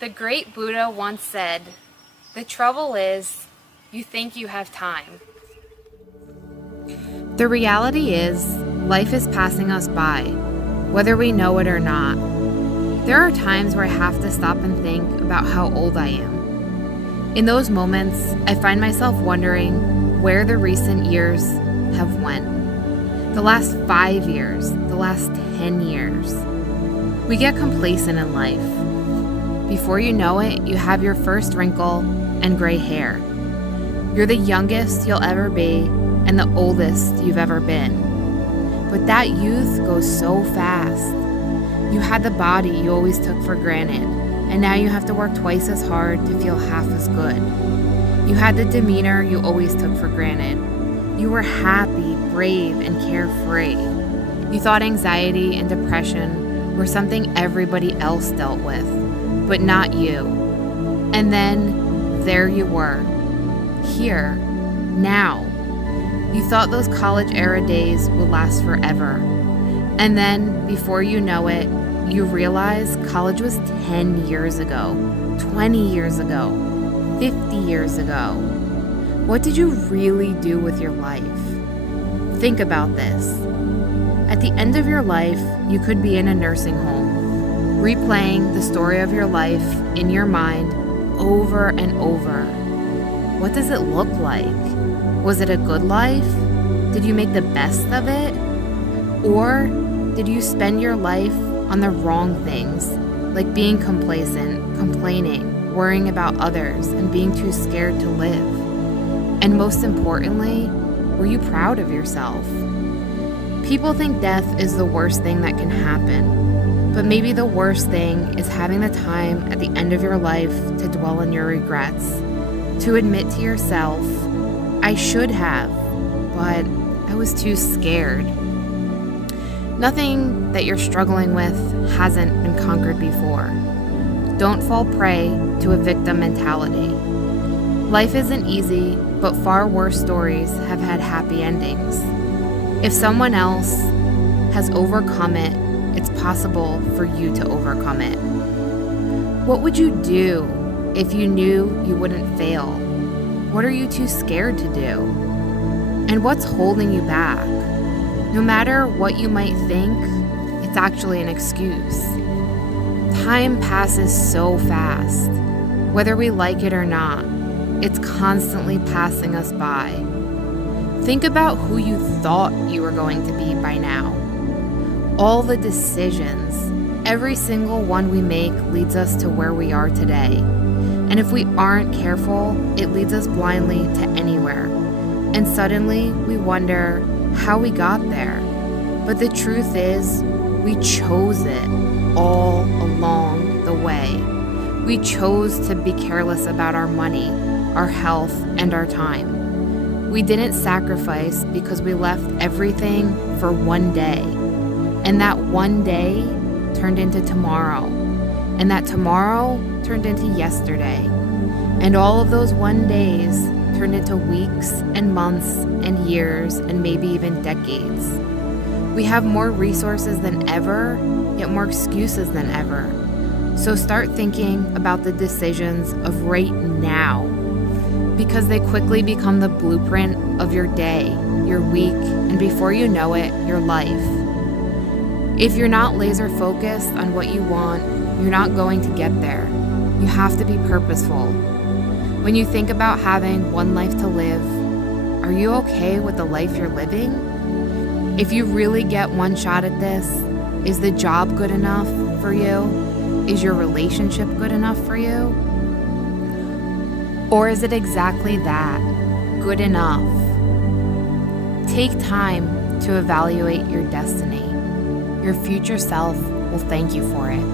The great Buddha once said, "The trouble is, you think you have time." The reality is, life is passing us by, whether we know it or not. There are times where I have to stop and think about how old I am. In those moments, I find myself wondering where the recent years have went. The last 5 years, the last 10 years. We get complacent in life. Before you know it, you have your first wrinkle and gray hair. You're the youngest you'll ever be and the oldest you've ever been. But that youth goes so fast. You had the body you always took for granted, and now you have to work twice as hard to feel half as good. You had the demeanor you always took for granted. You were happy, brave, and carefree. You thought anxiety and depression were something everybody else dealt with, but not you. And then there you were, here, now. You thought those college-era days would last forever. And then, before you know it, you realize college was 10 years ago, 20 years ago, 50 years ago. What did you really do with your life? Think about this. At the end of your life, you could be in a nursing home, replaying the story of your life in your mind over and over. What does it look like? Was it a good life? Did you make the best of it? Or did you spend your life on the wrong things, like being complacent, complaining, worrying about others, and being too scared to live? And most importantly, were you proud of yourself? People think death is the worst thing that can happen, but maybe the worst thing is having the time at the end of your life to dwell on your regrets, to admit to yourself, I should have, but I was too scared. Nothing that you're struggling with hasn't been conquered before. Don't fall prey to a victim mentality. Life isn't easy, but far worse stories have had happy endings. If someone else has overcome it, it's possible for you to overcome it. What would you do if you knew you wouldn't fail? What are you too scared to do? And what's holding you back? No matter what you might think, it's actually an excuse. Time passes so fast. Whether we like it or not, it's constantly passing us by. Think about who you thought you were going to be by now. All the decisions, every single one we make leads us to where we are today. And if we aren't careful, it leads us blindly to anywhere. And suddenly we wonder how we got there. But the truth is, we chose it all along the way. We chose to be careless about our money, our health, and our time. We didn't sacrifice because we left everything for one day. And that one day turned into tomorrow. And that tomorrow turned into yesterday. And all of those one days turned into weeks and months and years and maybe even decades. We have more resources than ever, yet more excuses than ever. So start thinking about the decisions of right now, because they quickly become the blueprint of your day, your week, and before you know it, your life. If you're not laser focused on what you want, you're not going to get there. You have to be purposeful. When you think about having one life to live, are you okay with the life you're living? If you really get one shot at this, is the job good enough for you? Is your relationship good enough for you? Or is it exactly that, good enough? Take time to evaluate your destiny. Your future self will thank you for it.